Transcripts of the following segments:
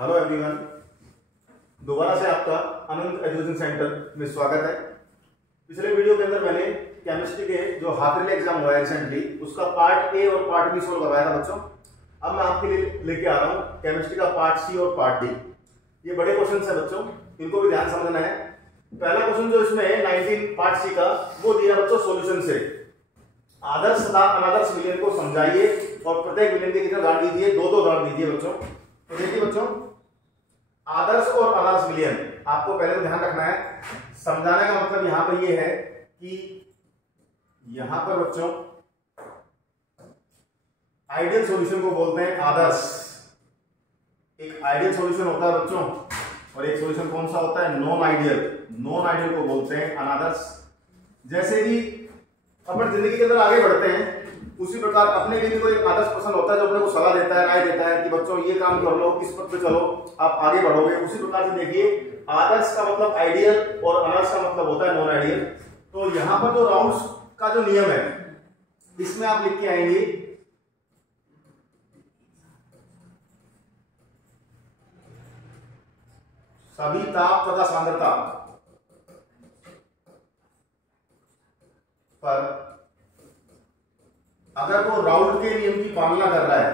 Hello everyone, दोबारा से आपका अनंत एजुकेशन सेंटर में स्वागत है। पिछले वीडियो के अंदर मैंने केमिस्ट्री के जो हाफ ईयरली एग्जाम हुआ है रिसेंटली उसका पार्ट ए और पार्ट बी सोल्व करवाया था बच्चों। अब मैं आपके लिए लेके आ रहा हूँ केमिस्ट्री का पार्ट सी और पार्ट डी। ये बड़े क्वेश्चन है बच्चों, इनको भी ध्यान समझना है। पहला क्वेश्चन जो इसमें है 19 पार्ट सी का, वो दिया बच्चों सोल्यूशन से आदर्श तथा अनादर्श विलयन को समझाइए और प्रत्येक विलयन के कितने उदाहरण दीजिए, दो उदाहरण दीजिए बच्चों। तो देखिए बच्चों, आदर्श और अनादर्श विलयन आपको पहले तो ध्यान रखना है। समझाने का मतलब यहां पर यह है कि यहां पर बच्चों आइडियल सॉल्यूशन को बोलते हैं आदर्श। एक आइडियल सॉल्यूशन होता है बच्चों और एक सॉल्यूशन कौन सा होता है, नॉन आइडियल। नॉन आइडियल को बोलते हैं अनादर्श। जैसे कि अपन जिंदगी के अंदर आगे बढ़ते हैं उसी प्रकार अपने लिए भी कोई आदर्श पर्सन होता है जो अपने को सलाह देता है, राय देता है कि बच्चों ये काम कर लो, इस पथ पे चलो, आप आगे बढ़ोगे। उसी प्रकार से देखिए आदर्श का मतलब आइडियल और अनादर्श का मतलब होता है नॉन आइडियल। तो यहां पर जो राउंड्स का जो नियम है इसमें आप लिख के आएंगे सभी ताप तथा सांद्रता पर अगर वो राउल्ट के नियम की पालना कर रहा है,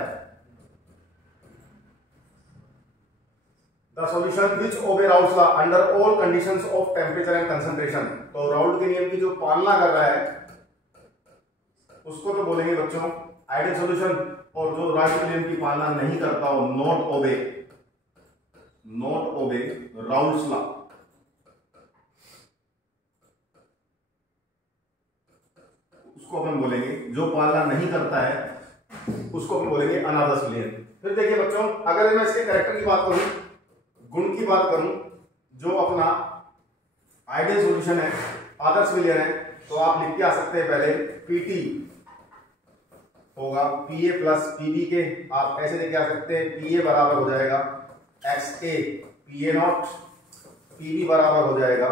the solution which obeys Raoult's law under all conditions of temperature and concentration. तो राउल्ट के नियम की जो पालना कर रहा है उसको तो बोलेंगे बच्चों आइडियल सॉल्यूशन। और जो राउल्ट के नियम की पालना नहीं करता हो, नॉट ओबे राउल्ट्स लॉ, उसको अपन बोलेंगे, जो पालना नहीं करता है उसको अपन बोलेंगे अनादर्श विलयन। फिर देखिए बच्चों, अगर मैं इसके कैरेक्टर की बात करूं, गुण की बात करूं, जो अपना आइडियल सॉल्यूशन है, आदर्श विलयन है, तो आप लिख के आ सकते हैं पहले पीटी होगा पीए प्लस पीबी के। आप ऐसे लेके आ सकते हैं पीए बराबर हो जाएगा एक्सए पीए नॉट, पीबी बराबर हो जाएगा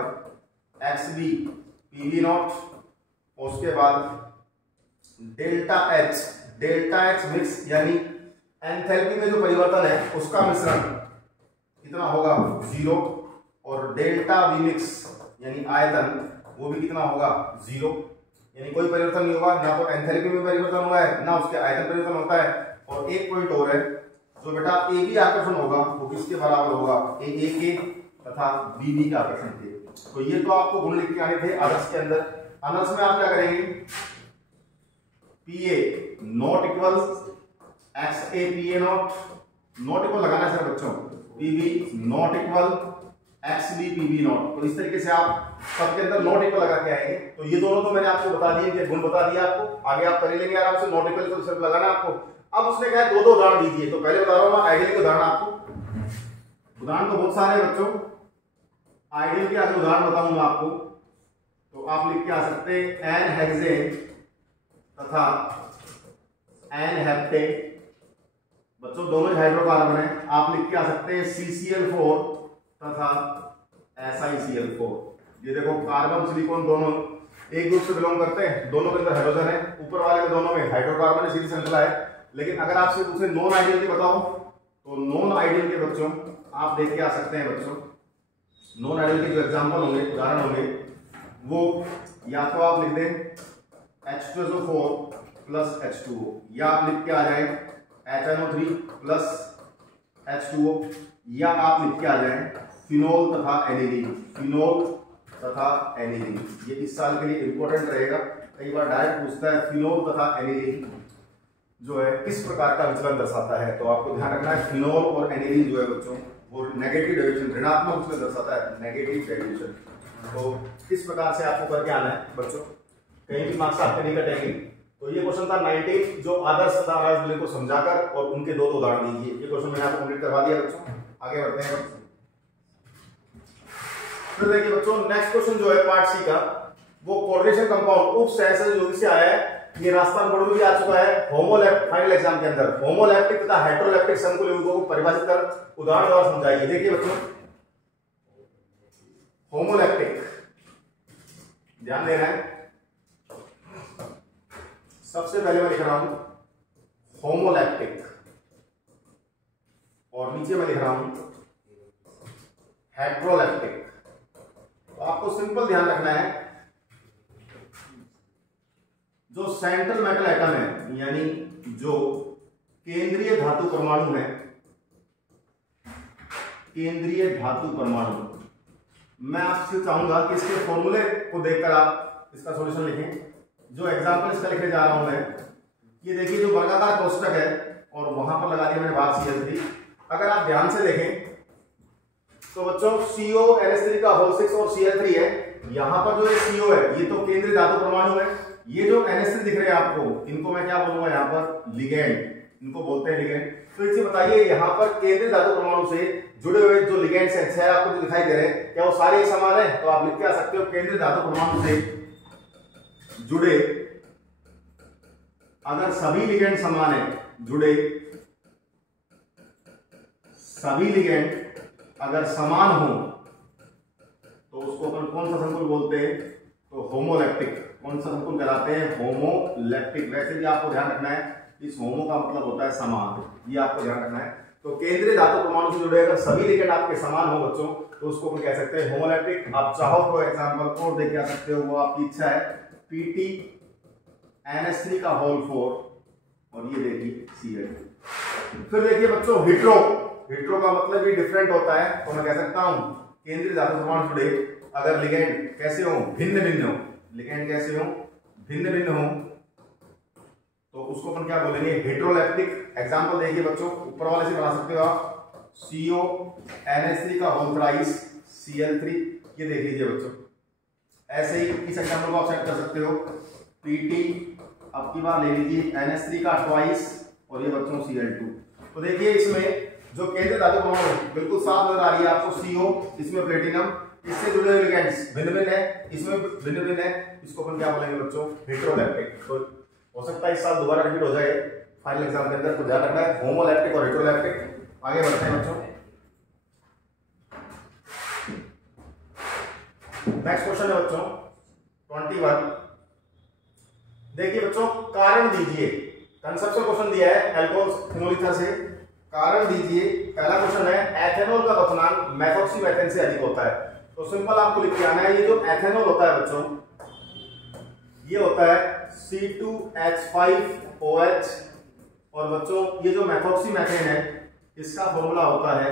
एक्सबी पीबी नॉट, और उसके बाद डेल्टा एच मिक्स यानी एंथैल्पी में जो परिवर्तन है उसका मिश्रण कितना होगा 0, और डेल्टा वी मिक्स यानी आयतन वो भी कितना होगा 0, यानी कोई परिवर्तन नहीं होगा, ना तो एंथैल्पी में परिवर्तन हुआ है ना उसके आयतन परिवर्तन होता है। और एक पॉइंट और है, जो बेटा ए बी आकर्षण होगा वो किसके बराबर होगा, ए के तथा बी बी के आकर्षण के। तो ये तो आपको गुण लिख के आने थे आदर्श के अंदर। अनादर्श में आप क्या करेंगे, PA naught equal XA PA naught, naught equal लगाना है सर बच्चों, PB naught equal XB PB naught. तो इस तरीके से आप सबके अंदर नॉट इक्वल लगा के आएंगे। तो ये दोनों तो मैंने आपको बता दिए, गुण बता दिया आपको, आगे आप कर लेंगे आराम से। नॉट इक्वल को सिर्फ लगाना आपको। अब उसने कहा दो उदाहरण दीजिए, तो पहले बता रहा हूं मैं आइडियल के उदाहरण आपको। उदाहरण तो बहुत सारे हैं बच्चों, आइडियल के आगे उदाहरण बताऊंगा आपको। तो आप लिख के आ सकते हैं एन हेक्सेन तथा एन हेप्टेन, बच्चों दोनों हाइड्रोकार्बन है। आप लिख के आ सकते हैं CCl4 तथा SiCl4। ये देखो कार्बन सिलिकॉन दोनों एक ग्रुप से बिलोंग करते हैं, दोनों के अंदर हाइड्रोजन है, ऊपर वाले के दोनों में हाइड्रोकार्बन सीधी श्रृंखला है। लेकिन अगर आपसे पूछे नॉन आइडियल के बताओ, तो नॉन आइडियल के बच्चों आप देख के आ सकते हैं बच्चों, नॉन आइडियल के जो एग्जाम्पल होंगे, उदाहरण होंगे, वो या तो आप लिख दें H2SO4 प्लस H2O, या आप लिख के आ जाए HNO3 प्लस H2O, या आप लिख के आ जाए फिनोल तथा एनिलीन, फिनोल तथा एनिलीन। ये इस साल के लिए इंपॉर्टेंट रहेगा, कई बार डायरेक्ट पूछता है फिनोल तथा एनिलीन जो है किस प्रकार का विचलन दर्शाता है। तो आपको ध्यान रखना है फिनोल और एनिलीन जो है बच्चों वो नेगेटिव डेविएशन, ऋणात्मक विचलन दर्शाता है, नेगेटिव डेविएशन। तो किस प्रकार से आपको करके आना है बच्चों, कहीं भी मार्क्स आपके नहीं कटेंगे। तो ये क्वेश्चन था 19, जो आदर्श तथा अनादर्श विलयन को समझाकर और उनके दो उदाहरण दीजिए। ये क्वेश्चन मैंने आपको कंप्लीट करवा दिया बच्चों, आगे बढ़ते हैं। फिर देखिए बच्चों, नेक्स्ट क्वेश्चन जो है पार्ट सी का, वो कोऑर्डिनेशन कंपाउंड उप सहसंयोजक योगी से आया है। ये राजस्थान बोर्ड में भी आ चुका है फाइनल एग्जाम के अंदर। होमोलैप्टिक तथा हेटेरोलैप्टिक संकुल यौगिकों को परिभाषित कर उदाहरण द्वारा समझाइए। देखिए बच्चों, होमोलैप्टिक ध्यान देना है, सबसे पहले मैं लिख रहा हूं होमोलैप्टिक। और नीचे मैं लिख रहा हूं हेट्रोलैक्टिक। तो आपको सिंपल ध्यान रखना है, जो सेंट्रल मेटल एटम है यानी जो केंद्रीय धातु परमाणु है, केंद्रीय धातु परमाणु, मैं आपसे चाहूंगा कि इसके फॉर्मूले को देखकर आप इसका सॉल्यूशन लिखें। जो एग्जांपल इसका लिखने जा रहा हूं मैं, ये देखिए जो वर्गाकार कोष्टक है और वहां पर लगा दिया मैंने बात Cl3। अगर आप ध्यान से देखें तो बच्चों CONH3 का होल 6 और Cl3 है। यहां पर जो ये CO है ये तो केंद्रीय धातु परमाणु है। ये जो NH3 दिख रहे हैं आपको, इनको मैं क्या बोलूंगा यहाँ पर, लिगेंड, इनको बोलते हैं लिगेंड। तो इसे बताइए यहाँ पर केंद्रीय धातु परमाणु से जुड़े हुए जो लिगेंड्स हैं, 6 आपको जो दिखाई दे रहे हैं, क्या वो सारे समान है? तो आप लिख के आ सकते हो केंद्रीय धातु परमाणु से जुड़े अगर सभी लिगेंड समान है, जुड़े सभी लिगेंड अगर समान हो तो उसको अपन कौन सा संकुल बोलते हैं? तो होमोलैक्टिक। कौन सा संकुल कहलाते हैं? होमोलैक्टिक। वैसे भी आपको ध्यान रखना है, इस होमो का मतलब होता है समान, ये आपको ध्यान रखना है। तो केंद्रीय धातु परमाणु से जुड़े अगर सभी लिगेंड आपके समान हो बच्चों, तो उसको अपन कह सकते हैं होमोलैक्टिक। आप चाहो तो एग्जांपल और देख आ सकते हो, वो आपकी इच्छा है। PTNH3 का होल 4 और ये देखिए Cl2। फिर देखिए बच्चों हेट्रो, हेट्रो का मतलब भी डिफरेंट होता है। तो मैं कह सकता हूं केंद्रीय धातु परमाणु जुड़े अगर लिगेंड कैसे हो? भिन्न भिन्न हो। लिगेंड कैसे हो? भिन्न भिन्न हो, तो उसको अपन क्या बोलेंगे? हेट्रोलैक्टिक। एग्जांपल देखिए बच्चों, ऊपर वाले से बना सकते हो आप CONH3 का होल थ्राइस Cl3। ये देख लीजिए बच्चों, ऐसे ही इस एग्जांपल को आप सेट कर सकते हो। PT अब की बार ले लीजिए NH3 का ट्वाइस और ये बच्चों Cl2। तो देखिए इसमें जो केंद्रीय धातु परमाणु बिल्कुल साफ नजर आ रही है आपको, CO, इसमें प्लेटिनम, इससे जुड़े हुए लिगेंड्स भिन्न भिन्न है, इसमें भिन्न भिन्न है। इसको अपन क्या बोलेंगे बच्चों? हेट्रोलैक्टिक। तो हो सकता है इस साल दोबारा रिपीट हो जाए फाइनल एग्जाम के अंदर, तो ध्यान रखना है होमोलैक्टिक और हेट्रोलैक्टिक। आगे बढ़ते हैं बच्चों, नेक्स्ट क्वेश्चन है बच्चों 21। देखिए बच्चों, कारण दीजिए। कंसेप्चुअल क्वेश्चन दिया है अल्कोहल फिनोल से, कारण दीजिए। पहला क्वेश्चन है एथेनॉल का क्वथनांक मेथोक्सीमेथेन से अधिक होता है। तो सिंपल आपको लिख के आना है, ये जो एथेनॉल होता है बच्चों, ये होता है C2H5OH, और बच्चों ये जो मेथोक्सीमेथेन है इसका फॉर्मूला होता है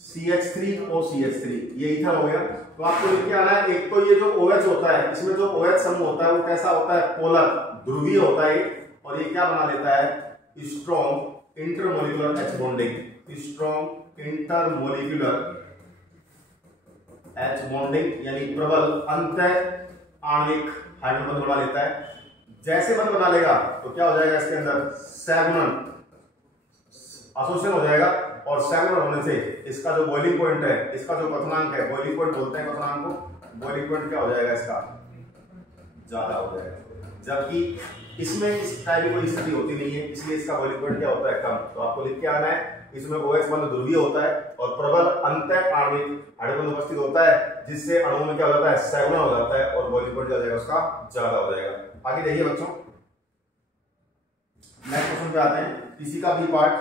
CH3OCH3। ये इथर हो गया। तो आपको लिख के आना है, एक तो ये जो OH होता है, इसमें जो OH समूह होता है वो कैसा होता है? पोलर, ध्रुवीय होता है। और ये क्या बना देता है? Strong intermolecular H bonding. Strong intermolecular H bonding यानी प्रबल अंत आणविक हाइड्रोजन बंध बना लेता है। जैसे बंध बना लेगा तो क्या हो जाएगा? इसके अंदर सैगुणन एसोसिएशन हो जाएगा, और सैगुणन होने से इसका जो बॉइलिंग पॉइंट है, इसका जो क्वथनांक है, बॉइलिंग पॉइंट बोलते हैं क्वथनांक को, बॉइलिंग पॉइंट क्या हो जाएगा? इसका ज्यादा हो जाएगा। जबकि इसमें इस टाइप की कोई स्थिति होती नहीं है, इसलिए इसका बॉइलिंग पॉइंट क्या होता है? कम। तो आपको लिख के आना है, इसमें OH बंध ध्रुवीय होता है और प्रबल अंत आणविक हाइड्रोजन उपस्थित होता है, जिससे अणु में क्या हो जाता है? सैगुणन हो जाता है और बॉइलिंग पॉइंट क्या हो जाएगा? उसका ज्यादा हो जाएगा। आगे देखिए बच्चों, नेक्स्ट क्वेश्चन पे आते हैं, इसी का बी पार्ट।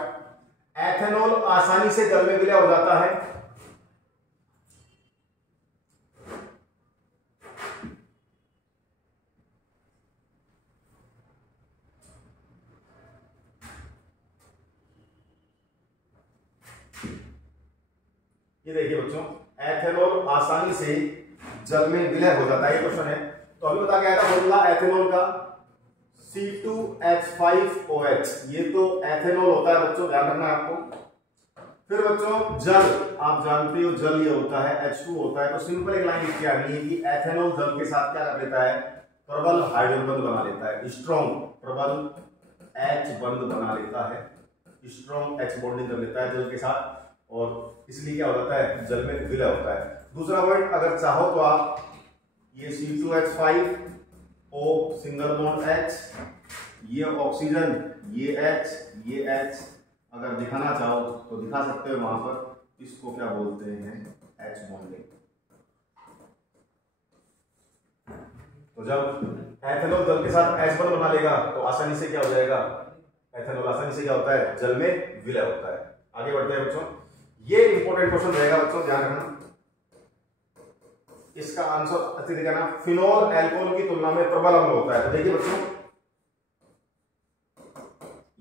एथेनॉल आसानी से जल में विलय हो जाता है। ये देखिए बच्चों, एथेनॉल आसानी से जल में विलय हो जाता है, ये क्वेश्चन है। तो अभी बता क्या था फॉर्मूला एथेनॉल का? C2H5OH। ये तो एथेनॉल होता है बच्चों, ध्यान रखना है आपको। फिर बच्चों जल, आप जानते हो जल ये होता है H2 होता है। तो सिंपल एक लाइन लिख के आनी है कि एथेनॉल जल के साथ क्या कर लेता है? प्रबल हाइड्रोजन बंध बना लेता है, स्ट्रॉन्ग प्रबल H बंध बना लेता है, स्ट्रॉन्ग H बॉन्डिंग कर लेता है जल के साथ, और इसलिए क्या हो जाता है? जल में विलय होता है। दूसरा पॉइंट, अगर चाहो तो आप ये C2H5O सिंगल बॉन्ड H, ये ऑक्सीजन, ये H अगर दिखाना चाहो तो दिखा सकते हो वहां पर। इसको क्या बोलते हैं? H bonding. तो जब एथेनॉल जल के साथ H बॉन्ड बना लेगा तो आसानी से क्या हो जाएगा? एथेनॉल आसानी से क्या होता है? जल में विलय होता है। आगे बढ़ते हैं बच्चों, ये इंपॉर्टेंट क्वेश्चन रहेगा बच्चों, ध्यान रखना। इसका आंसर अच्छे से करना। फिनोल अल्कोहल की तुलना में प्रबल अम्ल होता है। तो देखिए बच्चों,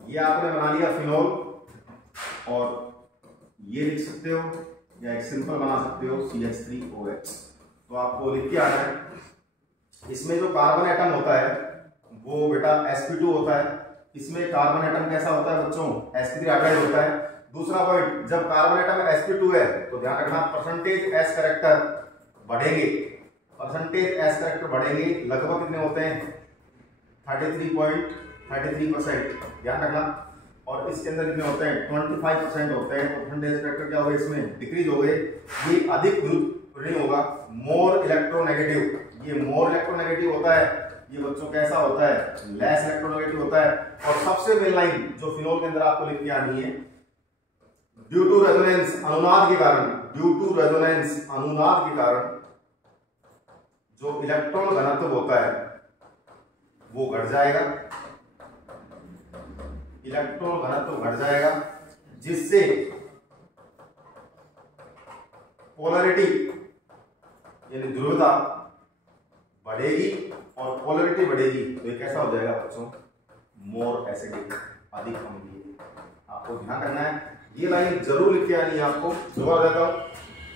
ये आपने बना लिया फिनोल, और ये लिख सकते हो या एक सिंपल बना सकते हो CH3OH। तो आपको लिख के आना है, इसमें जो कार्बन एटम होता है वो बेटा sp2 होता है। इसमें कार्बन एटम कैसा होता है बच्चों, sp3 हाइड्राइड होता है। दूसरा पॉइंट, जब कार्बन एटम में sp2 है तो ध्यान रखना परसेंटेज S कैरेक्टर बढ़ेंगे, परसेंटेज S कैरेक्टर बढ़ेंगे, लगभग कितने होते हैं 33.33%, ध्यान रखना। और इसके अंदर कितने होते हैं 25% होते हैं, तो परसेंटेज कैरेक्टर क्या हो गए इसमें डिक्रीज हो गए। ये अधिक नहीं होगा, मोर इलेक्ट्रोनेगेटिव, ये मोर इलेक्ट्रोनेगेटिव होता है। ये बच्चों कैसा होता है, लेस इलेक्ट्रोनेगेटिव होता है। और सबसे मेन लाइन जो फिनोल के अंदर आपको लिख के आनी है, ड्यू टू रेजोनेंस अनुनाद के कारण, ड्यू टू रेजोनेंस अनुनाद के कारण जो इलेक्ट्रॉन घनत्व होता है वो घट जाएगा, इलेक्ट्रॉन घनत्व घट जाएगा, जिससे पोलैरिटी यानी ध्रुवता बढ़ेगी, और पोलैरिटी बढ़ेगी तो ये कैसा हो जाएगा बच्चों, मोर एसिडिक, अधिक अम्लीय। आपको ध्यान रखना है, ये लाइन जरूर लिख के आनी है आपको। दोबारा देता हूं,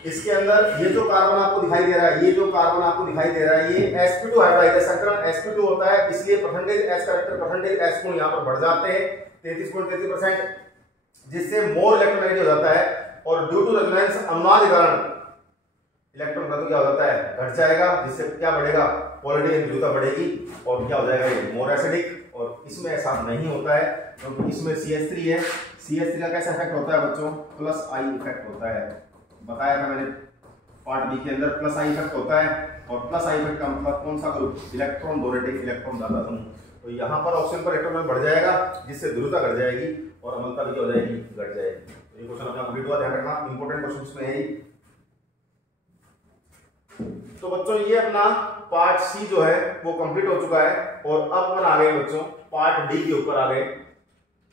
इसके अंदर ये जो कार्बन आपको दिखाई दे रहा है, ये जो कार्बन आपको दिखाई दे रहा है, ये sp2 हाइड्राइड है, संकरण sp2 होता है, इसलिए percentage S character, percentage S को यहां पर बढ़ जाते हैं 33.33%, जिससे मोर इलेक्ट्रोनेगेटिव हो जाता है। और ड्यू टू रेजोनेंस अनुनाद के कारण इलेक्ट्रॉन घनत्व क्या हो जाता है, घट जाएगा, जिससे क्या बढ़ेगा, पोलैरिटी की ध्रुवता बढ़ेगी, और क्या हो जाएगा ये मोर एसिडिक। और इसमें ऐसा नहीं होता है क्योंकि इसमें CH3 है। CH3 का कैसा इफेक्ट होता है बच्चों, प्लस I इफेक्ट होता है, बताया था मैंने पार्ट बी के अंदर, प्लस I इफेक्ट होता है। और प्लस I इफेक्ट का मतलब कौन सा ग्रुप, इलेक्ट्रॉन डोनेटिंग, इलेक्ट्रॉन दाता समूह। तो यहाँ पर ऑप्शन पर इलेक्ट्रॉन बढ़ जाएगा, जिससे ध्रुवता घट जाएगी और अम्लता भी क्या हो जाएगी, घट जाएगी। तो ये क्वेश्चन अपना कंप्लीट हुआ, ध्यान रखना इंपॉर्टेंट क्वेश्चन में है। तो बच्चों ये अपना पार्ट सी जो है वो कंप्लीट हो चुका है, और अब अपन आ गए बच्चों पार्ट डी के ऊपर आ गए।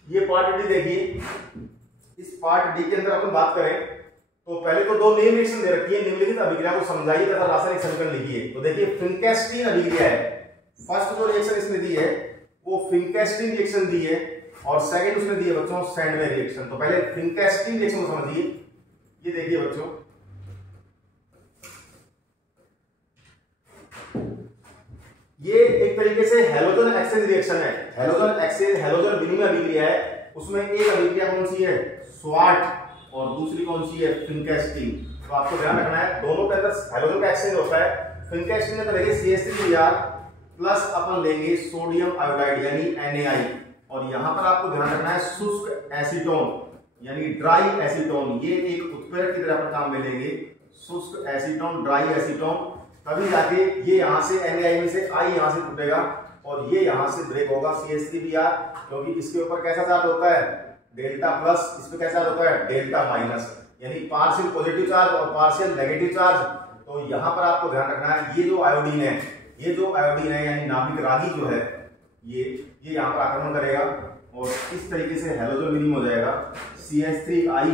ये पार्ट डी देखिए, इस पार्ट डी के अंदर अपन बात करें तो पहले तो दो नेम रिएक्शन दे रखी है, निम्नलिखित अभिक्रिया को समझाइए तथा रासायनिक समीकरण लिखिए। तो देखिए फिनकेस्टीन अभिक्रिया है, फर्स्ट जो रिएक्शन इसने दी है वो फिनकेस्टीन रिएक्शन दी है, और सेकंड उसने दी है बच्चों सैंडवे रिएक्शन। तो पहले फिनकेस्टीन रिएक्शन को समझिए। ये देखिए बच्चों, ये एक तरीके से हैलोजन एक्सचेंज रिएक्शन है, हैलोजन एक्सचेंज, हैलोजन विनिमय अभिक्रिया है। उसमें एक अभिक्रिया कौन सी है, स्वाट, और दूसरी कौन सी है, फिनकेस्टीन। तो आपको ध्यान रखना है दोनों के अंदर हैलोजन का एक्सचेंज होता है। फिनकेस्टीन में तो देखिए CH3 प्लस अपन लेंगे सोडियम आयोडाइड यानी NaI, और यहां पर आपको ध्यान रखना है शुष्क एसीटोन यानी ड्राई एसीटोन, ये एक उत्प्रेरक की तरह पर काम में लेंगे, शुष्क एसीटोन, ड्राई एसीटोन, तभी जाके ये यहां से NaI में से I यहां से टूटेगा और ये यहां से ब्रेक होगा CH3Br, क्योंकि इसके ऊपर कैसा चार्ज होता है, डेल्टा प्लस, इस पे कैसा होता है, डेल्टा माइनस, यानी पार्शियल पॉजिटिव चार्ज और पार्शियल नेगेटिव चार्ज। तो यहां पर आपको ध्यान रखना है, ये जो आयोडीन है, ये जो आयोडीन है यानी नाभिक रागी जो है, ये यहां पर आक्रमण करेगा और इस तरीके से हैलोजन विनिमय हो जाएगा, CH3I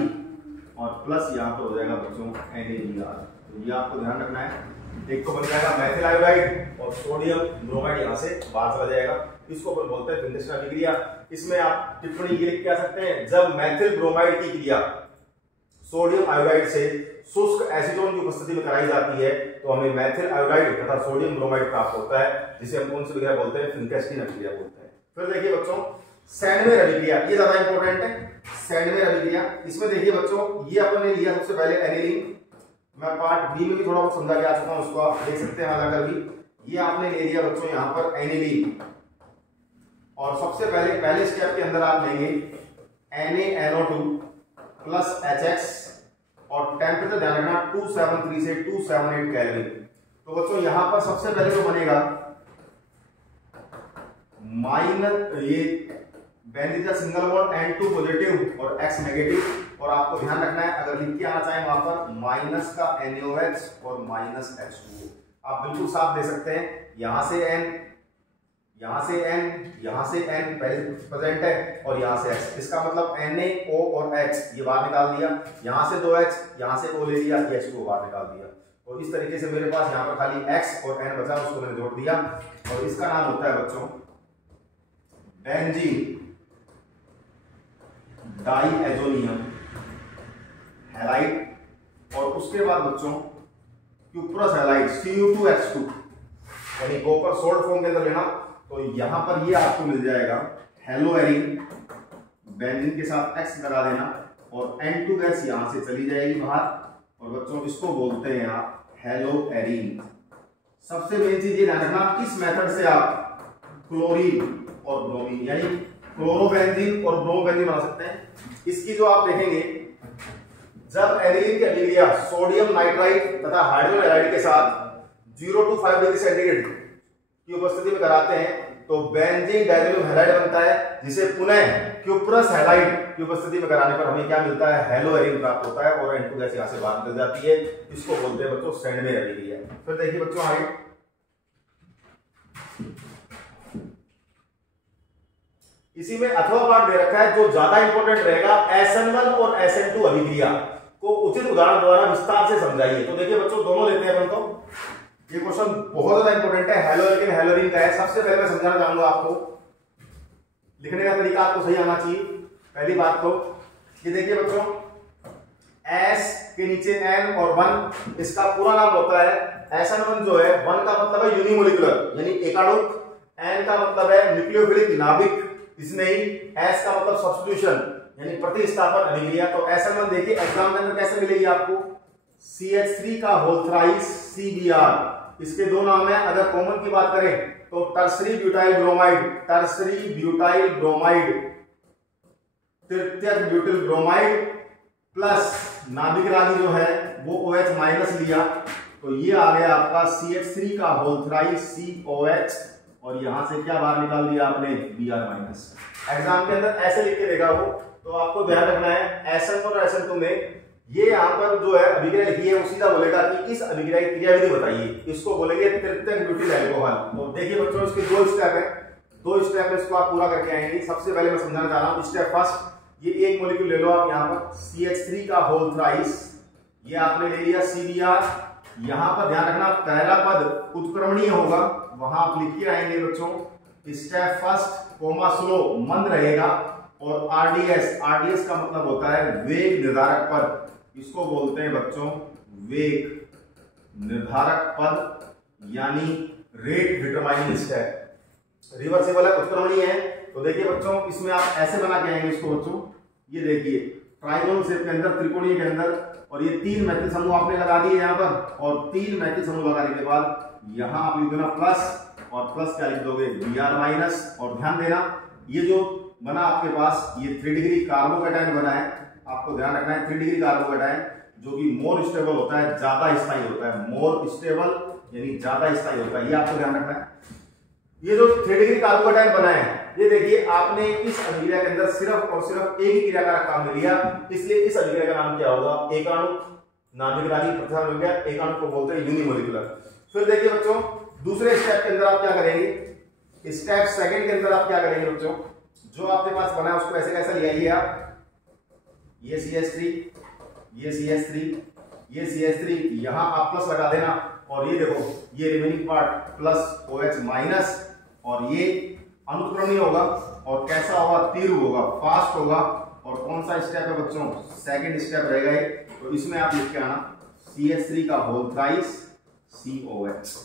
और प्लस यहां पर हो जाएगा बच्चों NaBr। तो ये आपको ध्यान रखना है। एक तो बन जाएगा मैथिल आयोडाइड और सोडियम ब्रोमाइड यहां से बाहर चला जाएगा, इसको अपन बोलते हैं फिनकेस्टीन अभिक्रिया। इसमें आप टिप्पणी ये लिख के आ सकते हैं, जब मैथिल ब्रोमाइड की क्रिया सोडियम आयोडाइड से शुष्क एसीटोन की उपस्थिति में कराई जाती है तो हमें मैथिल आयोडाइड तथा सोडियम ब्रोमाइड प्राप्त होता है, जिसे हम कौन सी अभिक्रिया बोलते हैं, फिनकेस्टीन अभिक्रिया बोलते हैं। फिर देखिए बच्चों सैंडवेयर अभिक्रिया, ये ज्यादा इंपॉर्टेंट है, सैंडवेयर अभिक्रिया। इसमें देखिए बच्चों ये अपन ने लिया सबसे पहले एनिलीन, मैं पार्ट बी में भी थोड़ा बहुत समझा के आ चुका हूं, उसको आप देख सकते हैं हालांकि भी। ये आपने ले लिया बच्चों यहाँ पर एनिलीन, और सबसे पहले स्टेप के अंदर आप लेंगे NaNO2 प्लस HX, और टेम्परेचर ध्यान रखना 273 से 278 केल्विन। तो बच्चों यहाँ पर सबसे पहले जो बनेगा माइनस, ये benzene single bond N2 positive और X नेगेटिव, और आपको ध्यान रखना है अगर लिख के आना चाहें वहां पर माइनस का NaOH और माइनस H2O, आप बिल्कुल साफ दे सकते हैं। यहां से N यहां से n, यहां से n प्रेजेंट है और यहां से x, इसका मतलब Na, O और H ये बाहर निकाल दिया, यहां से 2H, यहां से O ले लिया, ये H को बाहर निकाल दिया। और इस तरीके से मेरे पास यहाँ पर खाली x और n बचा, उसको मैंने जोड़ दिया और इसका नाम होता है बच्चों बेंजीन डाइएजोनियम हैलाइड। और उसके बाद बच्चों क्यूप्रस हैलाइड Cu2H2, यानी कॉपर सोल्ट फॉर्म के अंदर लेना, तो यहां पर ये आपको मिल जाएगा हेलोएरिन, बेंजीन के साथ X लगा देना और N2 गैस यहां से चली जाएगी बाहर और बच्चों इसको बोलते हैं आप हेलोएरिन। सबसे मेन चीज ये ध्यान रखना, इस मेथड से आप क्लोरीन और ब्रोमीन यानी क्लोरोबेंजीन और ब्रोमोबेंजीन बना सकते हैं। इसकी जो आप देखेंगे, जब एनिलीन की अभिक्रिया सोडियम नाइट्राइड तथा हाइड्रोजन हैलाइड के साथ 0 to 5 डिग्री सेंटीग्रेड की उपस्थिति में कराते हैं तो बेंजीन डाइएजोनियम हैलाइड बनता है, जिसे पुनः क्यूप्रस हैलाइड की उपस्थिति में कराने पर हमें क्या मिलता है, हेलोएरिन प्राप्त होता है और N2 गैस यहां से बाहर निकल जाती है। इसको बोलते हैं बच्चों सैंडमेयर अभिक्रिया। फिर देखिए बच्चों आगे, इसी में अथवा पार्ट दे रखा है जो ज्यादा इंपॉर्टेंट रहेगा, SN1 और SN2 अभिक्रिया को उचित उदाहरण द्वारा विस्तार से समझाइए। तो देखिए बच्चों दोनों लेते हैं अपन तो, ये क्वेश्चन बहुत ज्यादा इंपॉर्टेंट है, हेलोएरिन हेलोरीन का है। सबसे पहले मैं समझाना चाहूंगा आपको, लिखने का तरीका आपको सही आना चाहिए। पहली बात तो ये देखिए बच्चों, S के नीचे N और 1, इसका पूरा नाम होता है SN1 जो है, 1 का मतलब है यूनिमोलिकुलर यानी एकाणुक, N का मतलब है न्यूक्लियोफिलिक नाभिक, इसमें ही S का मतलब सब्स्टिट्यूशन यानी प्रतिस्थापन अभिक्रिया। तो SN1 देखिए एग्जाम के अंदर कैसे मिलेगी आपको, CH3 का होल थ्राइस CBr, इसके दो नाम है। अगर कॉमन की बात करें तो tertiary butyl bromide, tertiary butyl bromide, तृतीयक ब्यूटिल ब्रोमाइड प्लस नाभिक रानी जो है वो OH माइनस लिया, तो ये आ गया आपका CH3 का होल थ्राइस COH और यहां से क्या बाहर निकाल दिया आपने, Br माइनस। एग्जाम के अंदर ऐसे लिख के देगा वो, तो आपको ध्यान रखना है SN1 और SN2 में ये यहाँ पर जो है अभिक्रिया लिखी है वो सीधा बोलेगा कि इस अभिक्रिया की क्रियाविधि बताइए, इसको बोलेंगे तृतीयक ब्यूटिल अल्कोहल। तो देखिए बच्चों इसके दो स्टेप है, दो स्टेप है, इसको आप पूरा करके आएंगे। सबसे पहले मैं समझाना चाह रहा हूँ स्टेप फर्स्ट, ये एक मॉलिक्यूल ले लो आप यहाँ पर CH3 का होल थ्राइस, ये आपने ले लिया CBr। यहाँ पर ध्यान रखना पहला पद उत्क्रमणीय होगा, वहां आप लिख के आएंगे बच्चों स्टेप फर्स्ट कोमा स्लो मंद रहेगा और RDS का मतलब होता है वेग निर्धारक पद, इसको बोलते हैं बच्चों वेग निर्धारक पद यानी रेट डिटरमाइनिंग स्टेप। रिवर्सिबल है, उत्क्रमणीय है। तो देखिए बच्चों इसमें आप ऐसे बना के आएंगे इसको बच्चों, ये देखिए ट्राइगोनल शेप के अंदर, त्रिकोणीय के अंदर, और ये 3 मैथिल समूह आपने लगा दिए यहाँ पर, और 3 मैथिल समूह लगाने के बाद यहाँ आप लिख देना प्लस, और प्लस क्या लिख दोगे Br माइनस। और ध्यान देना ये जो बना आपके पास ये 3 डिग्री कार्बोकैटायन बना है, आपको ध्यान रखना है 3 डिग्री कार्बोकैटायन जो कि मोर स्टेबल होता है, ज्यादा स्थायी होता है, मोर स्टेबल यानी ज्यादा स्थायी होता है, ये आपको ध्यान रखना है। ये जो 3 डिग्री कार्बोकैटायन बना है, ये देखिए आपने इस अभिक्रिया के अंदर सिर्फ और सिर्फ एक ही क्रिया का काम लिया, इसलिए इस अभिक्रिया का नाम क्या होगा, एकाणुक नाभिक राजी प्रतिस्थापन हो गया, एकाणुक को बोलते हैं यूनिमोलिकुलर। फिर देखिए बच्चों दूसरे स्टेप के अंदर आप क्या करेंगे, स्टेप सेकंड के अंदर आप क्या करेंगे बच्चों, जो आपके पास बना है उसको ऐसे कैसे ले आइए आप, ये CH3, ये CH3, ये CH3, यहां आप प्लस लगा देना, और ये देखो ये remaining part plus OH minus, और ये अनुक्रमणीय होगा और कैसा होगा, तीव्र होगा, फास्ट होगा। और कौन सा स्टेप है बच्चों, सेकंड स्टेप रहेगा ये। तो इसमें आप लिख के आना CH3 का होल थ्राइस COH,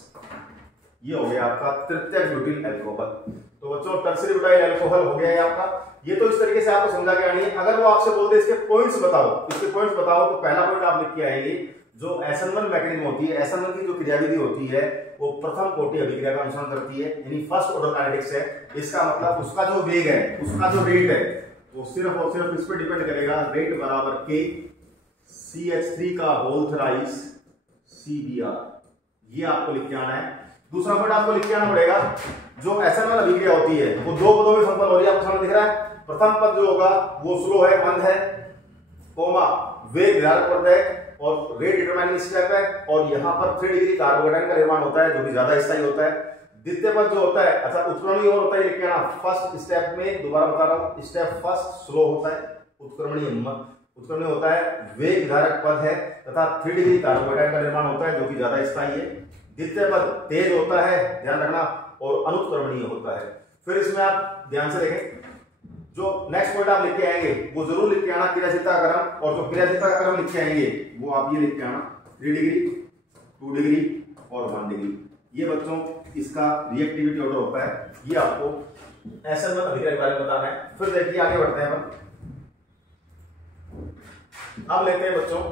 ये हो गया आपका तृतीयक ब्यूटिल अल्कोहल। तो बच्चों टर्सरी ब्यूटाइल अल्कोहल हो गया है आपका। ये तो इस तरीके से आपको समझा के आनी है। अगर वो आपसे बोलते इसके पॉइंट्स बताओ, इसके पॉइंट्स बताओ, तो पहला पॉइंट आप लिख के आएंगे जो SN1 मैकेनिज्म होती है, SN1 की जो क्रियाविधि होती है वो प्रथम कोटि अभिक्रिया का अनुसरण करती है, यानी फर्स्ट ऑर्डर काइनेटिक्स है। इसका मतलब उसका जो वेग है, उसका जो रेट है, वो सिर्फ और सिर्फ इस पर डिपेंड करेगा, रेट बराबर K CH3 का होल थ्राइस CBr, ये आपको लिख के आना है। दूसरा पॉइंट आपको लिख के आना पड़ेगा, जो SN1 अभिक्रिया होती है वो दो पदों में संपन्न हो रही है, आपको सामने दिख रहा है। प्रथम पद जो होगा वो स्लो है, मंद है, कोमा वेग निर्धारक पद है और रेट डिटरमाइनिंग स्टेप है, और यहाँ पर 3 डिग्री कार्बोकैटायन का निर्माण होता है जो कि ज्यादा स्थायी होता है। द्वितीय पद जो होता है, अच्छा उत्क्रमणीय और होता है, लिख के आना फर्स्ट स्टेप में, दोबारा बता रहा हूं, स्टेप फर्स्ट स्लो होता है, उत्क्रमणीय होता है, वेग विधारक पद है तथा 3 डिग्री कार्बोहाइड्रेट का निर्माण होता है जो कि ज्यादा स्थायी है। द्वितीय पद तेज होता है, ध्यान रखना, और अनुत्क्रमणीय होता है। फिर इसमें आप ध्यान से देखें, जो नेक्स्ट पॉइंट आप लिख के आएंगे वो जरूर लिख के आना क्रियाशीलता का क्रम, और जो क्रियाशीलता का क्रम लिख के आएंगे वो आप ये लिख के आना 3 डिग्री, 2 डिग्री और 1 डिग्री। ये बच्चों इसका रिएक्टिविटी ऑर्डर होता है, ये आपको SN1 अभिक्रिया के बारे में बताना है। फिर देखिए आगे बढ़ते हैं अपन, अब लेते हैं बच्चों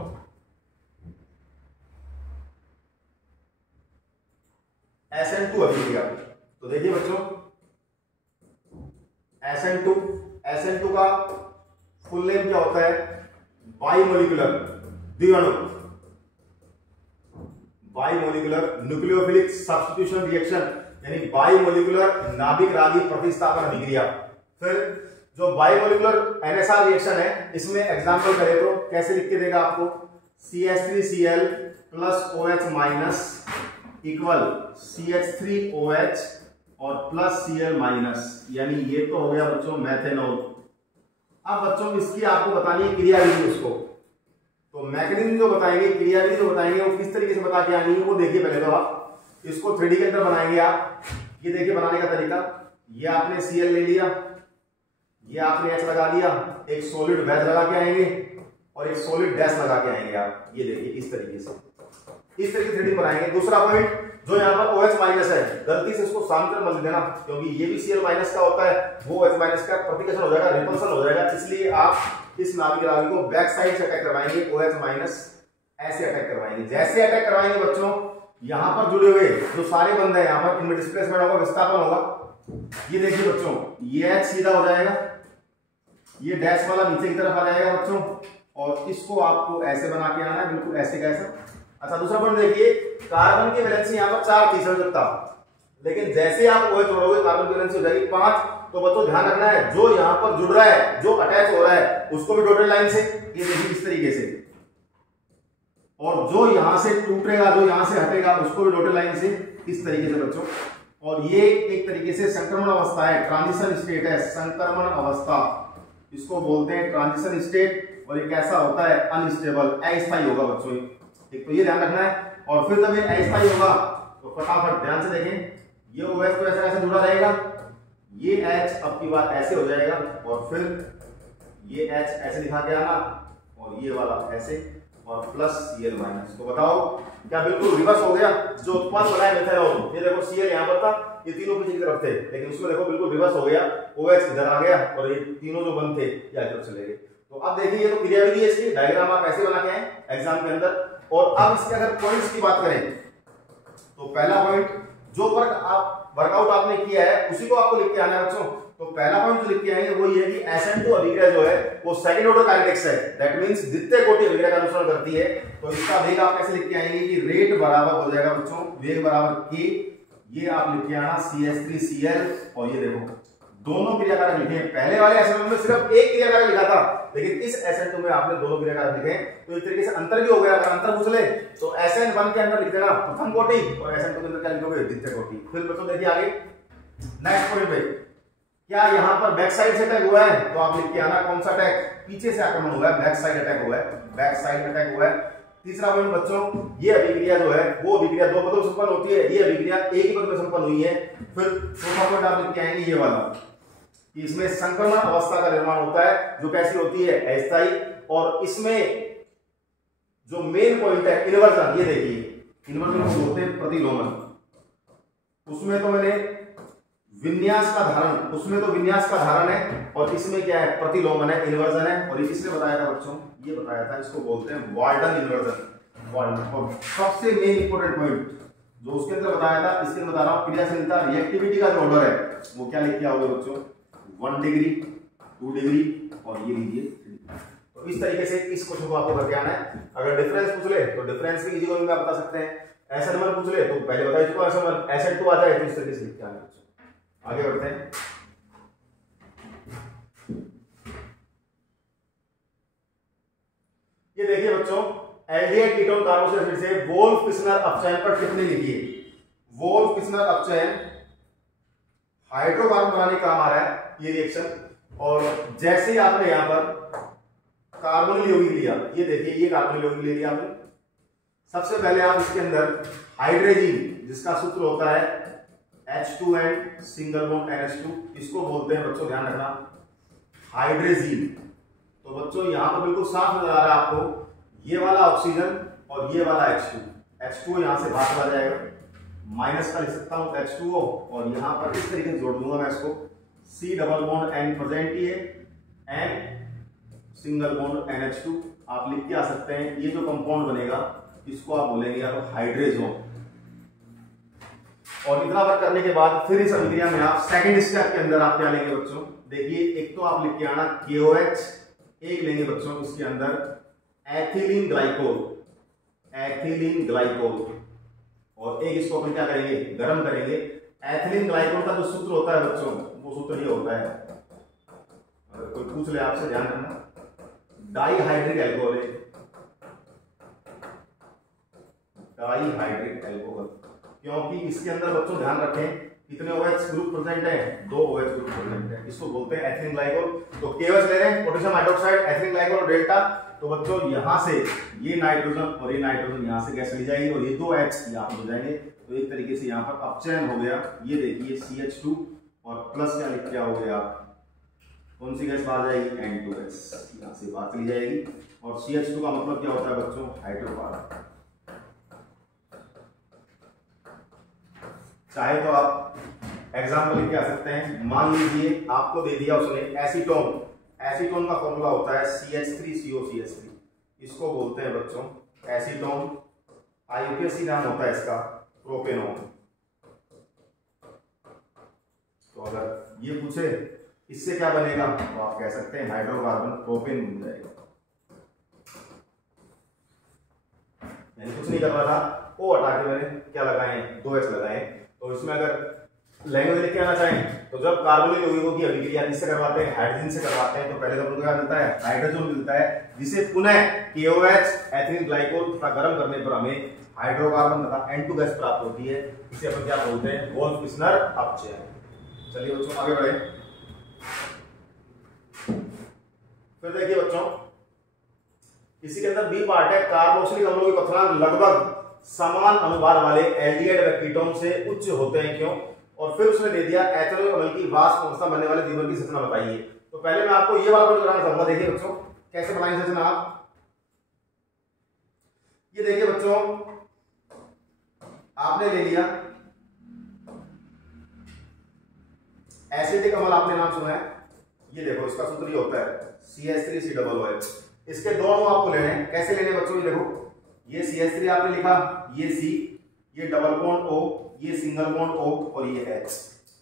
SN2 अभिक्रिया। तो देखिए बच्चों SN2 का फुल नेम क्या होता है, बाइमोलिकुलर न्यूक्लियोफिलिक सब्स्टिट्यूशन रिएक्शन, यानी बाइमोलिकुलर नाभिक रागी प्रतिस्थापन अभिक्रिया। फिर जो बाइमोलिकुलर NSR रिएक्शन है, इसमें एग्जांपल करें तो कैसे लिख के देगा आपको, CH3Cl plus OH minus equal CH3OH और प्लस Cl माइनस, यानी ये तो हो गया बच्चों मेथेनॉल। अब बच्चों इसकी आपको बतानी है क्रियाविधि, उसको तो मैकेनिज्म जो बताएंगे, क्रियाविधि जो बताएंगे वो किस तरीके से बता के आनी है वो देखिए। पहले तो आप इसको 3D के अंदर बनाएंगे आप, ये देखिए बनाने का तरीका, ये आपने Cl ले लिया, ये आपने H लगा दिया, एक सॉलिड वेज लगा के आएंगे और एक सॉलिड डैश लगा के आएंगे आप, ये देखिए इस तरीके से 3D बनाएंगे। दूसरा पॉइंट जो यहाँ पर OH माइनस है, गलती से इसको शांतर मत देना क्योंकि ये भी Cl माइनस का होता है, वो OH माइनस का प्रतिकर्षण हो जाएगा, रिपल्सन हो जाएगा, इसलिए आप इस नाभिक रागी को बैक साइड से अटैक करवाएंगे, OH माइनस ऐसे अटैक करवाएंगे। जैसे अटैक करवाएंगे बच्चों, यहाँ पर जुड़े हुए जो सारे बंद है, यहाँ पर इनमें डिस्प्लेसमेंट होगा, विस्थापन होगा। ये देखिए बच्चों, ये H सीधा हो जाएगा, ये डैश वाला नीचे की तरफ आ जाएगा बच्चों, और इसको आपको ऐसे बना के आना है, बिल्कुल ऐसे कैसा। अच्छा दूसरा पॉइंट देखिए, कार्बन की वैलेंसी यहाँ पर 4 थी सकता, लेकिन जैसे आप OH जोड़ोगे कार्बन की वैलेंसी हो जाएगी 5। तो बच्चों ध्यान रखना है, जो यहाँ पर जुड़ रहा है, जो अटैच हो रहा है, उसको भी डॉटेड लाइन से, ये देखिए इस तरीके से, और जो यहां से टूटेगा, जो यहां से हटेगा, उसको भी डॉटेड लाइन से इस तरीके से बच्चों। और ये एक तरीके से संक्रमण अवस्था है, ट्रांजिशन स्टेट है, संक्रमण अवस्था इसको बोलते हैं, ट्रांजिशन स्टेट। और ये कैसा होता है, अनस्टेबल, अस्थायी होगा बच्चों, ठीक। तो ये ध्यान रखना है। और फिर जब ये अस्थायी होगा तो फटाफट ध्यान से देखें, ये OH तो ऐसा जुड़ा रहेगा, ये H अब की बात ऐसे हो जाएगा, और फिर ये H ऐसे दिखा के आना, और ये वाला ऐसे, और प्लस Cl माइनस। तो बताओ क्या बिल्कुल रिवर्स हो गया, जो उत्पाद बना है मेथेनॉल, ये देखो Cl यहाँ पर था, ये तीनों पीछे की तरफ थे, लेकिन उसमें देखो बिल्कुल रिवर्स हो गया, OH इधर आ गया और ये तीनों जो बंद थे ये इधर चले गए। तो अब देखिए ये तो क्रियाविधि है, इसकी डायग्राम आप ऐसे बना के आए एग्जाम के अंदर। और अब इसके अगर पॉइंट्स की बात करें तो पहला पॉइंट, जो वर्कआउट आपने किया है उसी को आपको लिख के आना है बच्चों। तो पहला पॉइंट जो लिख के आएंगे वो ये है कि SN2 अभिक्रिया जो है वो सेकंड ऑर्डर काइनेटिक्स है, दैट मींस द्वितीय कोटि अभिक्रिया का अनुसरण करती है। तो इसका वेग आप कैसे लिख के आएंगे कि रेट बराबर हो जाएगा बच्चों, वेग बराबर K, ये आप लिख के आना CH3Cl, और ये देखो दोनों क्रियाकारक लिखे हैं। पहले वाले SN1 में सिर्फ एक क्रियाकारक लिखा था, लेकिन इस SN2 में आपने दोनों क्रियाकारक लिखे हैं। तो एक तरीके से अंतर भी हो गया। अगर अंतर पूछ ले तो SN1 के अंदर लिख देना प्रथम कोटि, और SN2 के अंदर क्या लिखोगे, द्वितीय कोटि। फिर बच्चों देखिए आगे नेक्स्ट पॉइंट पे, क्या यहाँ पर बैक साइड से अटैक हुआ है, तो आप लिख के आना कौन सा अटैक, पीछे से आक्रमण हुआ है, बैक साइड अटैक हुआ है, बैक साइड अटैक हुआ है। तीसरा पॉइंट बच्चों, ये अभिक्रिया जो है वो अभिक्रिया 2 पदों में संपन्न होती है, ये अभिक्रिया एक ही पद में संपन्न हुई है। फिर चौथा पॉइंट आप लिख के आएंगे ये वाला, कि इसमें संक्रमण अवस्था का निर्माण होता है, जो कैसी होती है, अस्थायी। और इसमें जो मेन पॉइंट है इन्वर्जन, ये देखिए इन्वर्जन को बोलते हैं प्रतिलोमन। उसमें तो मैंने विन्यास का धारण, उसमें तो विन्यास का धारण है, और इसमें क्या है, प्रतिलोमन है, इन्वर्जन है। और ये किसने बताया था बच्चों, ये बताया था, इसको बोलते हैं वाल्टन इन्वर्जन। और सबसे मेन इंपोर्टेंट पॉइंट जो उसके अंदर बताया था, इसके अंदर बता रहा हूं, क्रियाशीलता रिएक्टिविटी का जो ऑर्डर है वो क्या लिख के आओगे बच्चों, 1 डिग्री, 2 डिग्री, और ये लीजिए। तो इस तरीके से इस क्वेश्चन को आपको करके आना है। अगर डिफरेंस पूछ ले तो डिफरेंस भी इजी वे में बता सकते हैं। SN1 पूछ ले तो पहले बता चुका, SN2 आ जाए तो इस तरीके से लिख के आना है। आगे बढ़ते हैं। ये देखिए बच्चों, एल्डिहाइड कीटोन कार्बोक्सिलिक एसिड से वोल्फ-किस्नर अपचयन पर टिप्पणी लिखिए। वोल्फ-किस्नर अपचयन हाइड्रोकार्बन बनाने का काम आ रहा है ये रिएक्शन। और जैसे ही आपने यहां पर कार्बोनिल यौगिक लिया, ये देखिए ये कार्बोनिल यौगिक ले लिया आपने, सबसे पहले आप इसके अंदर हाइड्रोजन, जिसका सूत्र होता है H2 and single bond NH2, इसको बोलते हैं बच्चों, ध्यान रखना, हाइड्रोजन। तो बच्चों यहां पर बिल्कुल साफ नजर आ रहा है आपको, ये वाला ऑक्सीजन और ये वाला H2 यहां से बाहर चला जाएगा, माइनस का लिख सकता हूं H2O, और यहां पर इस तरीके से जोड़ दूंगा मैं इसको, C double bond N present ही है, N सिंगल बॉन्ड NH2 आप लिख के आ सकते हैं। ये जो कंपाउंड बनेगा इसको आप बोलेंगे या तो हाइड्रेजोन। और इतना वर्क करने के बाद फिर इस अभिक्रिया में आप सेकंड स्टेप के अंदर आप क्या लेंगे बच्चों, देखिए एक तो आप लिख के आना KOH, एक लेंगे बच्चों इसके अंदर एथिलीन ग्लाइकोल, एथिलीन ग्लाइकोल, और एक इसको अपन क्या करेंगे, गर्म करेंगे। एथिलीन ग्लाइकोल का जो सूत्र होता है बच्चों, वो सूत्र ये होता है, अगर कोई पूछ ले आपसे ध्यान रखना, डाइहाइड्रिक एल्कोहल है, डाइहाइड्रिक एल्कोहल, क्योंकि इसके अंदर बच्चों ध्यान रखें कितने OH ग्रुप प्रेजेंट है, 2 OH ग्रुप प्रेजेंट है, इसको बोलते हैं एथिलीन ग्लाइकोल। तो KOH ले रहे हैं, पोटेशियम हाइड्रोक्साइड, एथिलीन ग्लाइकोल और डेल्टा, तो बच्चों यहां से ये नाइट्रोजन और ये नाइट्रोजन यहां से गैस चली जाएगी और ये 2 H यहां पर हो जाएंगे। तो एक तरीके से यहां पर अपचयन हो गया, ये देखिए CH2 और प्लस क्या लिख क्या हो गया, कौन सी गैस बाहर जाएगी, N2S यहां से बाहर चली जाएगी। और CH2 का मतलब क्या होता है बच्चों, हाइड्रोकार्बन। चाहे तो आप एग्जाम्पल लिख के आ सकते हैं, मान लीजिए आपको दे दिया उसने एसीटोन, एसीटोन का फॉर्मूला होता है CH3COCH3, इसको बोलते हैं बच्चों एसीटोन, IUPAC नाम होता है इसका प्रोपेनोन। तो अगर ये पूछे इससे क्या बनेगा, तो आप कह सकते हैं हाइड्रोकार्बन प्रोपेन बन जाएगा। मैंने कुछ नहीं कर रहा था, ओ हटा के मैंने क्या लगाए, 2H लगाए। तो इसमें अगर लैंग्वेज लिख के आना चाहें तो जब कार्बोनिल यौगिकों की अभिक्रिया किससे करवाते हैं, हाइड्रोजन से करवाते हैं, तो पहले तो क्या मिलता है, हाइड्रोजन मिलता है, जिसे पुनः KOH एथिलीन ग्लाइकोल तथा गर्म करने पर हमें हाइड्रोकार्बन तथा N2 गैस प्राप्त होती है। इसे अपन क्या बोलते हैं, वोल्फ-किस्नर अपचयन। चलिए बच्चों आगे बढ़े। फिर देखिए बच्चों इसी के अंदर बी पार्ट है, कार्बोक्सिलिक अम्लों के क्वथनांक लगभग समान अनुभार वाले एल्डिहाइड व कीटोन से उच्च होते हैं, क्यों। और फिर उसने दे दिया एथेनॉल अम्ल की वाष्प अवस्था बनने वाले द्विबंध की संरचना बताइए। तो पहले मैं आपको ये वाला बनाना चाहूंगा, देखिए बच्चों कैसे बनाएंगे संरचना आप। ये देखिए बच्चों आपने ले लिया एसिटिक अम्ल, आपने नाम सुना है, ये देखो इसका सूत्र ये होता है CH3COOH। इसके दो अणु आपको लेने हैं, कैसे लेने बच्चों, ये देखो ये CH3 आपने लिखा, ये C, ये डबल बॉन्ड O, ये सिंगल बॉन्ड O और ये H।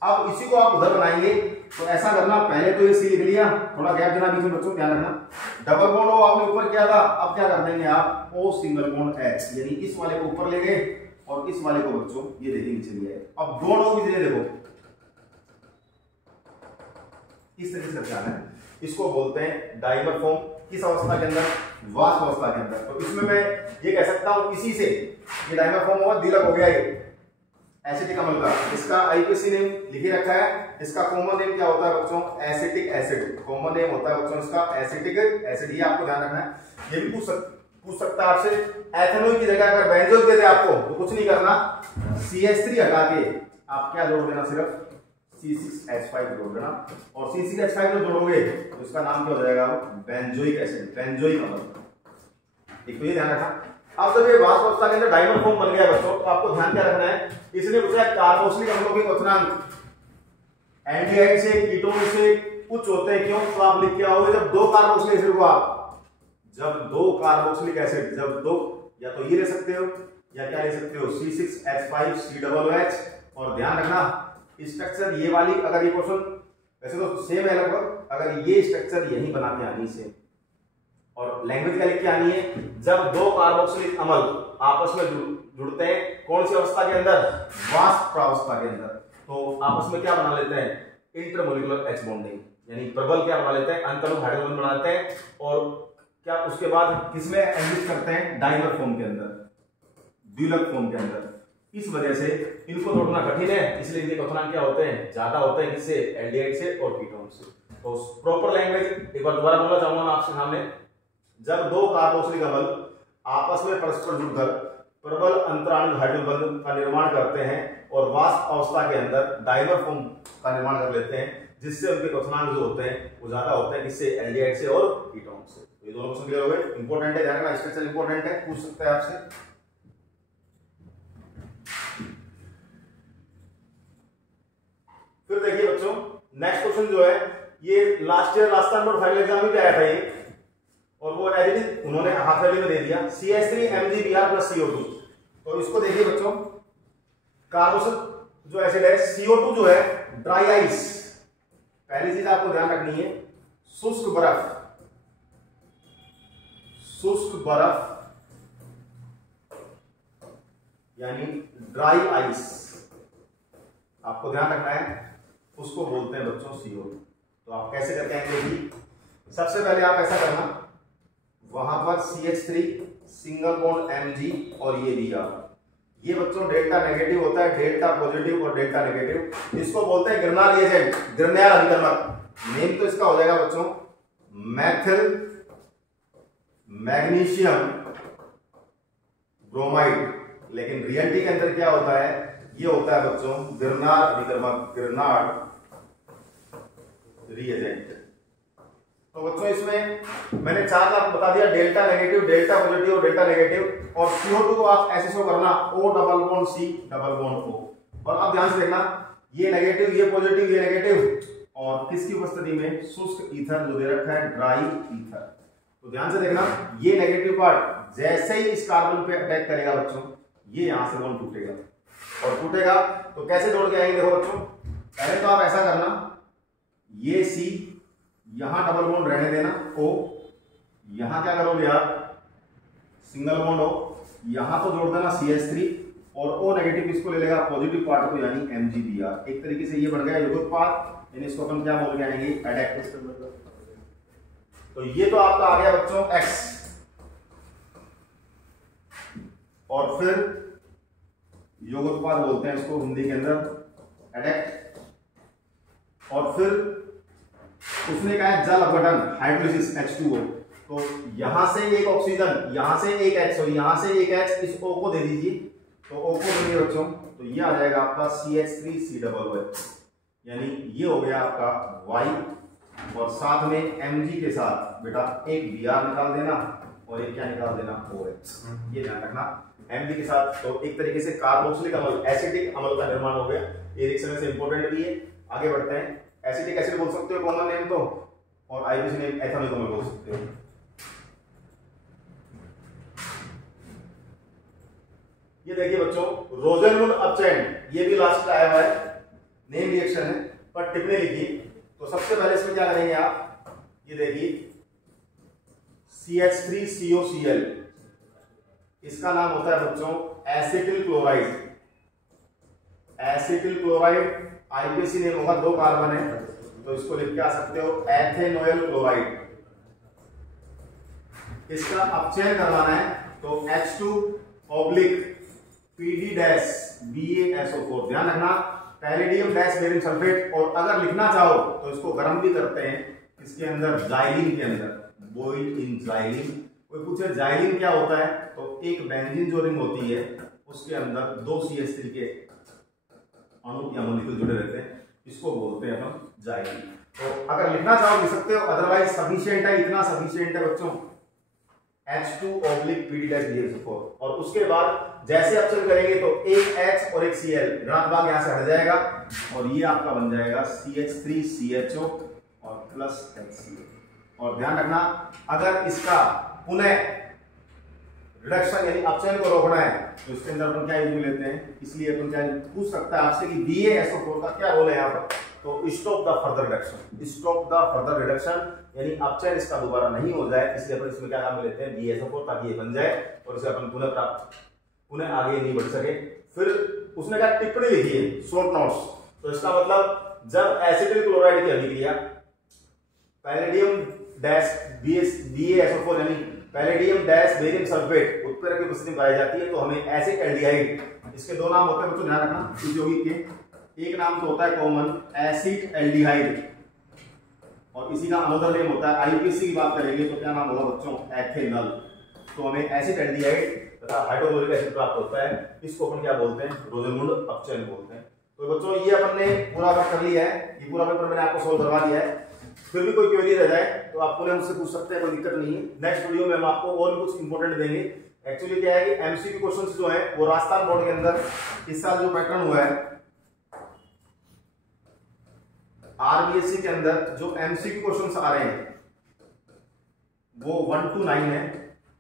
अब इसी को आप उधर बनाएंगे तो ऐसा करना, पहले तो ये C लिख लिया, थोड़ा गैप देना बीच में बच्चों, ध्यान रखना, डबल बॉन्ड O आपने ऊपर किया था, अब क्या कर देंगे आप O सिंगल बॉन्ड H, यानी इस वाले को ऊपर ले गए और इस वाले को बच्चों ये देखिए नीचे लिया है। अब दोनों की जगह देखो इस तरीके से रखना है, इसको बोलते हैं डाइमर फॉर्म। किस अवस्था के अंदर, वाष्प अवस्था के अंदर। तो इसमें मैं ये कह सकता हूं इसी से ये डाइमर फॉर्म होगा, द्विलक हो गया ये एसिटिक अम्ल का। इसका IUPAC नेम लिखे रखा है, इसका कॉमन नेम क्या होता है बच्चों, एसिटिक एसिड, कॉमन नेम होता है बच्चों इसका एसिटिक एसिड, ये आपको ध्यान रखना है। ये भी पूछ सकता है आपसे, एथेनॉल की जगह अगर बेंजोल दे दे आपको तो कुछ नहीं करना, CH3 हटा के आप क्या जोड़ देना, सिर्फ C6H5 जोड़ देना, और C6H5 जो जोड़ोगे तो इसका नाम क्या हो जाएगा, बेंजोइक एसिड, बेंजोइक अम्ल। एक तो ये ध्यान रखना। अब जब ये वाष्प अवस्था के अंदर डाइमर फॉर्म बन गया बच्चों, तो आपको ध्यान क्या रखना है, इसने पूछा है कार्बोक्सिलिक अम्लों के क्वथनांक एल्डिहाइड से कीटोन से उच्च होते हैं, क्यों। तो आप लिख के आओगे जब दो कार्बोक्सिलिक एसिड को आप जब दो कार्बोक्सिलिक एसिड जब दो, या तो ये ले सकते हो या क्या ले सकते हो C6H5COOH। और ध्यान रखना स्ट्रक्चर ये वाली, अगर ये क्वेश्चन वैसे तो सेम है लगभग, अगर ये स्ट्रक्चर यही बना के आनी से, और लैंग्वेज क्या लिख के आनी है, जब दो कार्बोक्सिलिक अम्ल आपस में जुड़ते हैं कौन सी अवस्था के अंदर, वाष्प प्रावस्था के अंदर, तो आपस में क्या बना लेते हैं, इंटरमोलिकुलर H बॉन्डिंग, यानी प्रबल क्या बना लेते हैं, अंतरु हाइड्रोजन बनाते हैं, और क्या उसके बाद किसमें एंगेज करते हैं, डाइमर फॉर्म के अंदर, द्विलक फॉर्म के अंदर। इस वजह से इनको तोड़ना कठिन है, इसलिए इनके क्वथनांक क्या होते हैं, ज्यादा होते हैं, किससे, एल्डिहाइड से और कीटोन से। तो प्रॉपर लैंग्वेज एक बार दोबारा बोलना चाहूंगा मैं आपके सामने, जब दो कार्बोक्सिलिक अम्ल आपस में परस्पर जुड़कर प्रबल अंतराणु हाइड्रोजन बंध का निर्माण करते हैं और वाष्प अवस्था के अंदर डाइमर फॉर्म का निर्माण कर लेते हैं, जिससे उनके क्वथनांक जो होते हैं वो ज्यादा होते हैं, किससे, एल्डिहाइड से और कीटोन से। तो ये दोनों क्वेश्चन क्लियर हो गए, इंपॉर्टेंट है, ध्यान रखना, स्ट्रक्चर इंपॉर्टेंट है, पूछ सकते हैं आपसे। फिर देखिए बच्चों, नेक्स्ट क्वेश्चन जो है ये last year Rajasthan board final exam में भी आया था ये, और वो एडिट उन्होंने हाफ वैल्यू में दे दिया, CH3 MgBr + CO2। तो इसको देखिए बच्चों, कार्बोक्सिल जो एसिड है, CO2 जो है ड्राई आइस, पहली चीज आपको ध्यान रखनी है, शुष्क बर्फ, शुष्क बर्फ यानी ड्राई आइस, आपको ध्यान रखना है, उसको बोलते हैं बच्चों CO2। तो आप कैसे करके आएंगे जी, सबसे पहले आप ऐसा करना, वहां पर CH3 सिंगल बॉन्ड Mg और ये Br, ये बच्चों डेल्टा नेगेटिव होता है, डेल्टा पॉजिटिव और डेल्टा नेगेटिव, इसको बोलते हैं ग्रिग्नाल रिएजेंट, ग्रिग्नाल अभिकर्मक। नेम तो इसका हो जाएगा बच्चों मैथिल मैग्नीशियम ब्रोमाइड, लेकिन रियलिटी के अंदर क्या होता है, ये होता है बच्चों ग्रिग्नाल अभिकर्मक, ग्रिग्नाल रिएजेंट। तो बच्चों इसमें मैंने चार आपको बता दिया, डेल्टा नेगेटिव, डेल्टा पॉजिटिव और डेल्टा नेगेटिव, और CO2 को आप ऐसे शो करना O double bond C double bond O। और अब ध्यान से देखना, ये नेगेटिव, ये पॉजिटिव, ये नेगेटिव, और किसकी उपस्थिति में, शुष्क ईथर जो दे रखा है, ड्राई ईथर। तो ध्यान से देखना, ये नेगेटिव पार्ट जैसे ही इस कार्बन पे अटैक करेगा बच्चों, ये यहां से बॉन्ड टूटेगा, और टूटेगा तो कैसे जोड़ के आएंगे, देखो बच्चों, पहले तो आप ऐसा करना, ये C यहां डबल बॉन्ड रहने देना O, यहां क्या करोगे आप, सिंगल बॉन्ड O, यहां तो जोड़ देना CH3, और O नेगेटिव इसको ले लेगा पॉजिटिव पार्ट को, यानी MgBr। एक तरीके से ये बढ़ गया युग्मोत्पाद, यानी इसको अपन क्या बोल के आएंगे, एडेक्ट। तो ये तो आपका आ गया बच्चों X, और फिर युग्मोत्पाद बोलते हैं इसको हिंदी के अंदर एडेक्ट, और फिर उसने कहा है जल अपघटन, हाइड्रोलिसिस H2O। तो यहां से एक ऑक्सीजन, यहां से एक H, और यहां से एक H, इस O को दे दीजिए, तो O को देंगे बच्चों, तो ये आ जाएगा आपका CH3COOH, यानी ये हो गया आपका Y, और साथ में Mg के साथ बेटा एक Br निकाल देना, और एक क्या निकाल देना, OH। ये ध्यान रखना, Mg के साथ। तो एक तरीके से कार्बोक्सिलिक अम्ल, एसिटिक अम्ल का निर्माण हो गया, ये रिएक्शन से इंपॉर्टेंट भी है। आगे बढ़ते हैं, एसिटिक एसिड बोल सकते हो कॉमन नेम तो, और आईपीसी नेम एथेनॉल बोल सकते हो। ये देखिए बच्चों, रोजेनवुड अपचैन, ये भी लास्ट आया हुआ है, नेम रिएक्शन है, पर टिप्पणी लिखी। तो सबसे पहले इसमें क्या करेंगे आप, ये देखिए CH3COCl, इसका नाम होता है बच्चों acetyl chloride. Acetyl chloride IPC name होगा, दो कार्बन है, तो इसको लिख के आ सकते हो एथेनोइल क्लोराइड। इसका अपचयन करवाना है तो H2/PD-BaSO4। ध्यान रखना, पैलेडियम डैश बेरियम सल्फेट, और अगर लिखना चाहो तो इसको गर्म भी करते हैं, इसके अंदर जाइलिन के अंदर, बॉइल्ड इन जाइलिन। कोई पूछे जाइलिन क्या होता है, तो एक बेंजीन जो रिंग होती है उसके अंदर दो CH3 के अणु या मॉलिक्यूल जुड़े रहते हैं, इसको बोलते हैं अपन जाइलिन। तो अगर लिखना चाहो लिख सकते हो, अदरवाइज सफिशिएंट है, इतना सफिशिएंट है बच्चों H2/PD-BaSO4। और उसके बाद जैसे अपचयन करेंगे तो एक H और एक Cl, ऋणात्मक यहां से हट जाएगा, और ये आपका बन जाएगा CH3CHO और प्लस HCl। और ध्यान रखना, अगर इसका पुनः रिडक्शन यानी अपचयन को रोकना है तो इसके अंदर अपन क्या यूज लेते हैं, इसलिए अपन क्या पूछ सकता है आपसे कि BaSO4 का क्या रोल है यहाँ पर, तो stop the further reduction. Stop the further reduction यानी अपचयन इसका दोबारा नहीं हो जाए, इसलिए अपन इसमें क्या काम लेते हैं BaSO4, ताकि ये बन जाए और इसे अपन पुनः आगे नहीं बढ़ सके। फिर उसने क्या टिप्पणी लिखी है, शॉर्ट नोट्स। तो इसका मतलब जब एसिटिल क्लोराइड की अभिक्रिया पैलेडियम डैश BaSO4 यानी पैलेडियम डैश बेरियम सल्फेट उत्प्रेरक की उपस्थिति में पाई जाती है तो हमें एसिड एल्डिहाइड, इसके दो नाम होते हैं बच्चों, ध्यान रखना यौगिक के। एक नाम तो होता है कॉमन एसिड एल्डिहाइड और इसी का अनदर नेम होता है, आईपीसी की बात करेंगे तो क्या नाम होगा बच्चों, एथेनॉल। तो हमें एसिड एल्डिहाइड तथा हाइड्रोक्लोरिक एसिड प्राप्त होता है, इसको अपन क्या बोलते हैं, रोजरमुंड अपचयन बोलते हैं। तो बच्चों ये अपन ने पूरा वर्क कर लिया है, ये पूरा पेपर मैंने आपको सॉल्व करवा दिया है। फिर भी कोई क्वेरी रह जाए तो आप पुनः मुझसे पूछ सकते हैं, कोई दिक्कत नहीं है। नेक्स्ट वीडियो में हम आपको और भी कुछ इंपॉर्टेंट देंगे। एक्चुअली क्या है कि एमसीक्यू क्वेश्चंस जो है वो राजस्थान बोर्ड के अंदर इस साल जो पैटर्न हुआ है आरबीएससी के अंदर जो एमसीक्यू क्वेश्चंस आ रहे हैं वो 1 to 9 है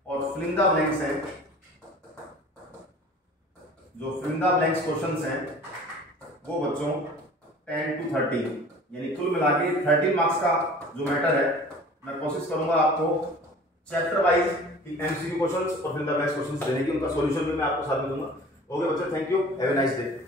और फिल द ब्लैंक्स है, जो फिल द ब्लैंक्स क्वेश्चंस हैं वो बच्चों 10 to 13 यानी कुल मिला के 13 मार्क्स का जो मैटर है। मैं कोशिश करूंगा आपको चैप्टर वाइज एमसीक्यू क्वेश्चंस और फिल द ब्लैंक्स क्वेश्चंस देने की, उनका सॉल्यूशन भी मैं आपको साथ में दूंगा। ओके बच्चे, thank you, have a nice day.